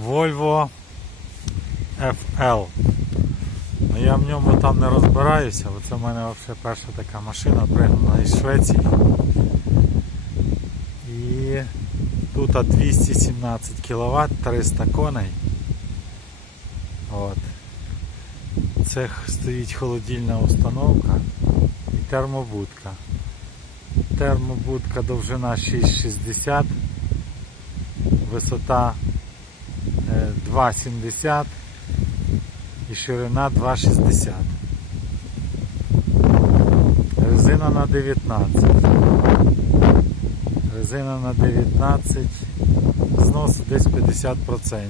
Volvo FL. Ну я в ньому там не розбираюся, бо це в мене взагалі перша така машина пригнана із Швеції. І тут 217 кВт, 300 коней. От. Це стоїть холодильна установка і термобудка. Термобудка довжина 6,60, висота 2,70 і ширина 2,60. Резина на 19. Резина на 19. Зносу десь 50%.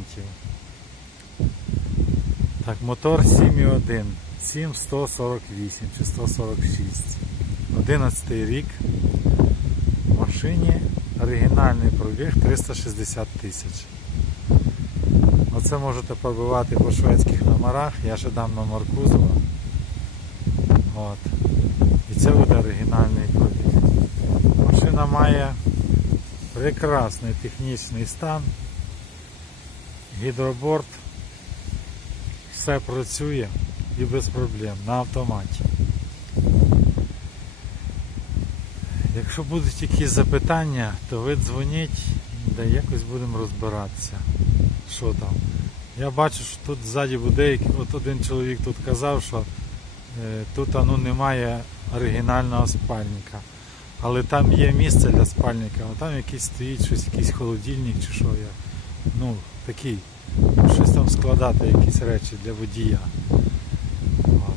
Так, мотор 7,1. 7,148 чи 146. 11 рік. В машині оригінальний пробіг 360 тисяч. Оце можете пробивати по шведських номерах, я ще дам номер кузова. От. І це буде оригінальний пробіг. Машина має прекрасний технічний стан, гідроборд, все працює і без проблем на автоматі. Якщо будуть якісь запитання, то ви дзвоніть, де якось будемо розбиратися. Що там? Я бачу, що тут ззаді буде, от один чоловік тут казав, що е, тут ну, немає оригінального спальника. Але там є місце для спальника, а там якийсь стоїть щось, якийсь холодильник чи що я. Ну, такий. Щось там складати, якісь речі для водія. От.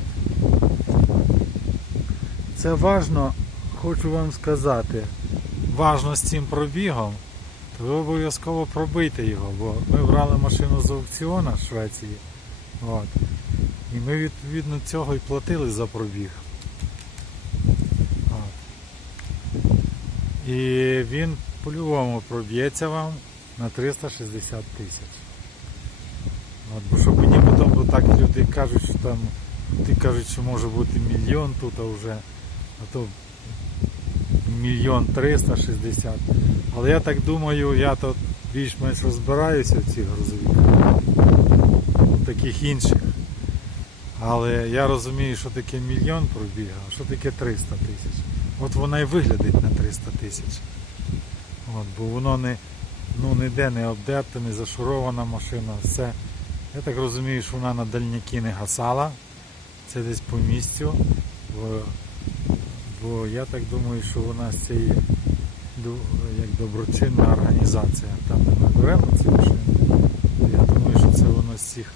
Це важно, хочу вам сказати, важно з цим пробігом, ви обов'язково пробийте його, бо ми брали машину з аукціона з Швеції. От. І ми відповідно цього і платили за пробіг. От. І він по-любому проб'ється вам на 360 тисяч. От, бо щоб мені потім бо так люди кажуть, що там ти кажуть, що може бути мільйон тут, а вже а то мільйон 360. Але я так думаю, я тут більш-менш розбираюся в цих грузовиках, в таких інших. Але я розумію, що таке мільйон пробіга, а що таке 300 тисяч. От вона і виглядить на 300 тисяч. От, бо воно не, ну, ніде не обдерта, не зашурована машина, все. Я так розумію, що вона на дальняки не гасала. Це десь по місцю. Бо, бо я так думаю, що вона з цієї ду- як доброчинна організація. Там ми беремо ці машини. Я думаю, що це воно з цих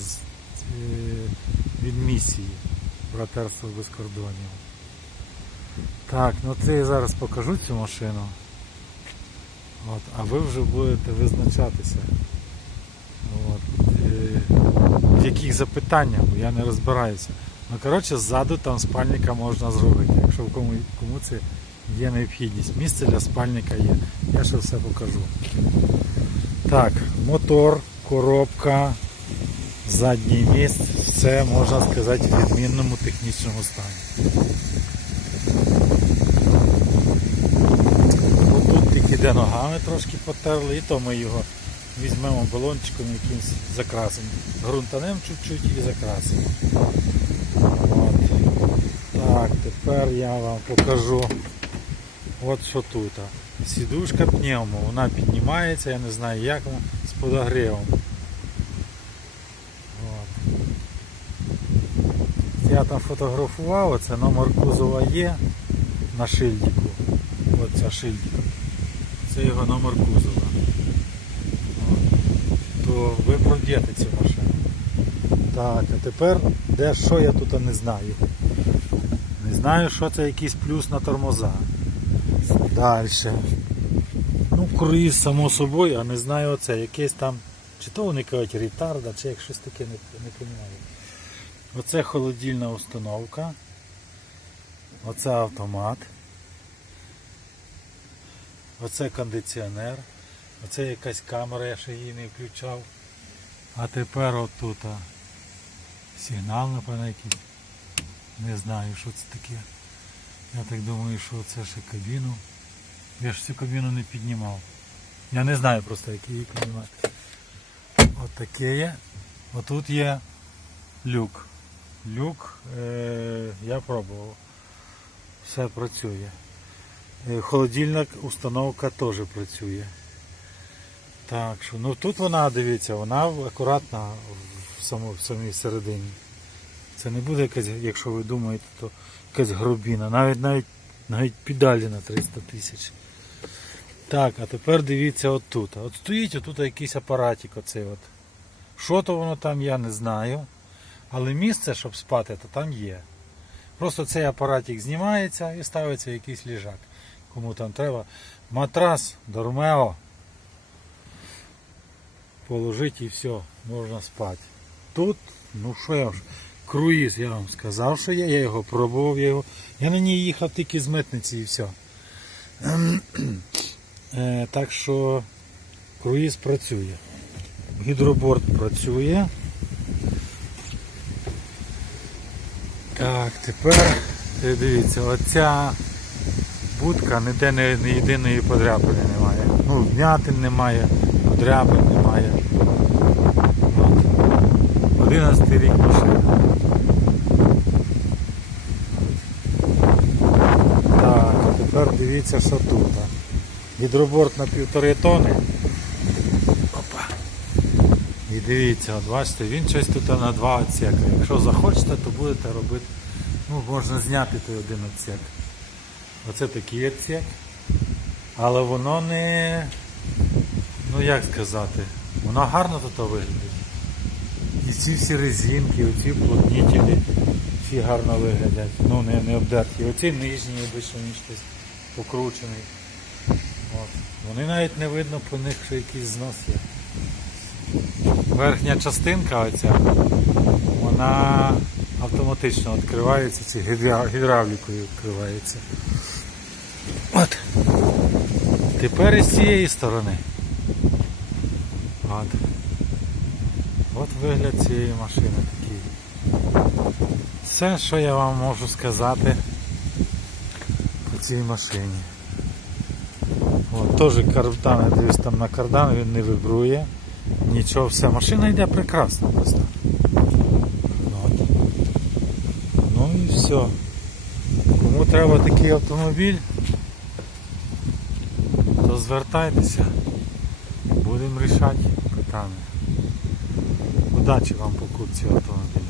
з, е, від місії Братерства без кордонів. Так, ну це я зараз покажу цю машину. От, а ви вже будете визначатися. От, е, в яких запитаннях, бо я не розбираюся. Ну, коротше, ззаду там спальника можна зробити, якщо кому, кому це є необхідність. Місце для спальника є. Я ще все покажу. Так, мотор, коробка, задній міст, все можна сказати в відмінному технічному стані. Тут тільки де ногами трошки потерли, і то ми його візьмемо балончиком якимось закрасимо. Грунтанем чуть-чуть і закрасимо. Так, тепер я вам покажу от що тут. Сідушка пневмо, вона піднімається, я не знаю як вона, з подогрівом. От. Я там фотографував, це номер кузова є на шильдику. От ця шильдика. Це його номер кузова. От. То ви проб'єте цю машину. Так, а тепер де що я тут не знаю. Знаю, що це якийсь плюс на тормоза. Далі. Ну, круїз, само собою, а не знаю оце, якийсь там, чи то вони кажуть ретарда, чи як щось таке, не, не розумію. Оце холодильна установка. Оце автомат. Оце кондиціонер. Оце якась камера, я ще її не включав. А тепер отут сигнал, напевно, якийсь. Не знаю, що це таке. Я так думаю, що це ще кабіну. Я ж цю кабіну не піднімав. Я не знаю просто, як її піднімати. От таке є. Отут є люк. Люк е, я пробував. Все працює. Е, Холодильник установка теж працює. Так що, ну тут вона, дивіться, вона акуратна в, само, в самій середині. Це не буде якась, якщо ви думаєте, то якась гробіна. Навіть навіть навіть педалі на 300 тисяч. Так, а тепер дивіться отут. От стоїть отут якийсь апаратик оцей от. Що то воно там, я не знаю. Але місце, щоб спати, то там є. Просто цей апаратик знімається і ставиться якийсь ліжак. Кому там треба. Матрас, дормео. Положить і все, можна спати. Тут, ну що я ж, круїз, я вам сказав, що є, я його пробував, я, його, я на ній їхав тільки з митниці і все. Е, так що круїз працює. Гідроборд працює. Так, тепер е, дивіться, оця будка ніде не, не єдиної подряпини немає. Ну, вмятин немає, подряпин немає. От. 11 рік машини. Так, а тепер дивіться, що тут. Гідроборд на півтори тони. Опа. І дивіться, от бачите, він щось тут на два отсека. Якщо захочете, то будете робити. Ну, можна зняти той один отсек. Оце такий отсек. Але воно не. Ну як сказати, воно гарно тут виглядає. І ці всі резинки, оці плотнітелі, всі гарно виглядять. Ну не, не обдерті. Оцей нижній обично він щось покручений. От. Вони навіть не видно по них, що якийсь знос є. Верхня частинка оця, вона автоматично відкривається, гідра- гідравлікою відкривається. От. Тепер із цієї сторони. От. От вигляд цієї машини такий. Все, що я вам можу сказати цій машині. От, теж кардан, я дивлюсь там на кардан, він не вибрує. Нічого, все, машина йде прекрасно просто. От. Ну і все. Кому треба такий автомобіль, то звертайтеся. Будемо рішати питання. Удачі вам покупці автомобіля.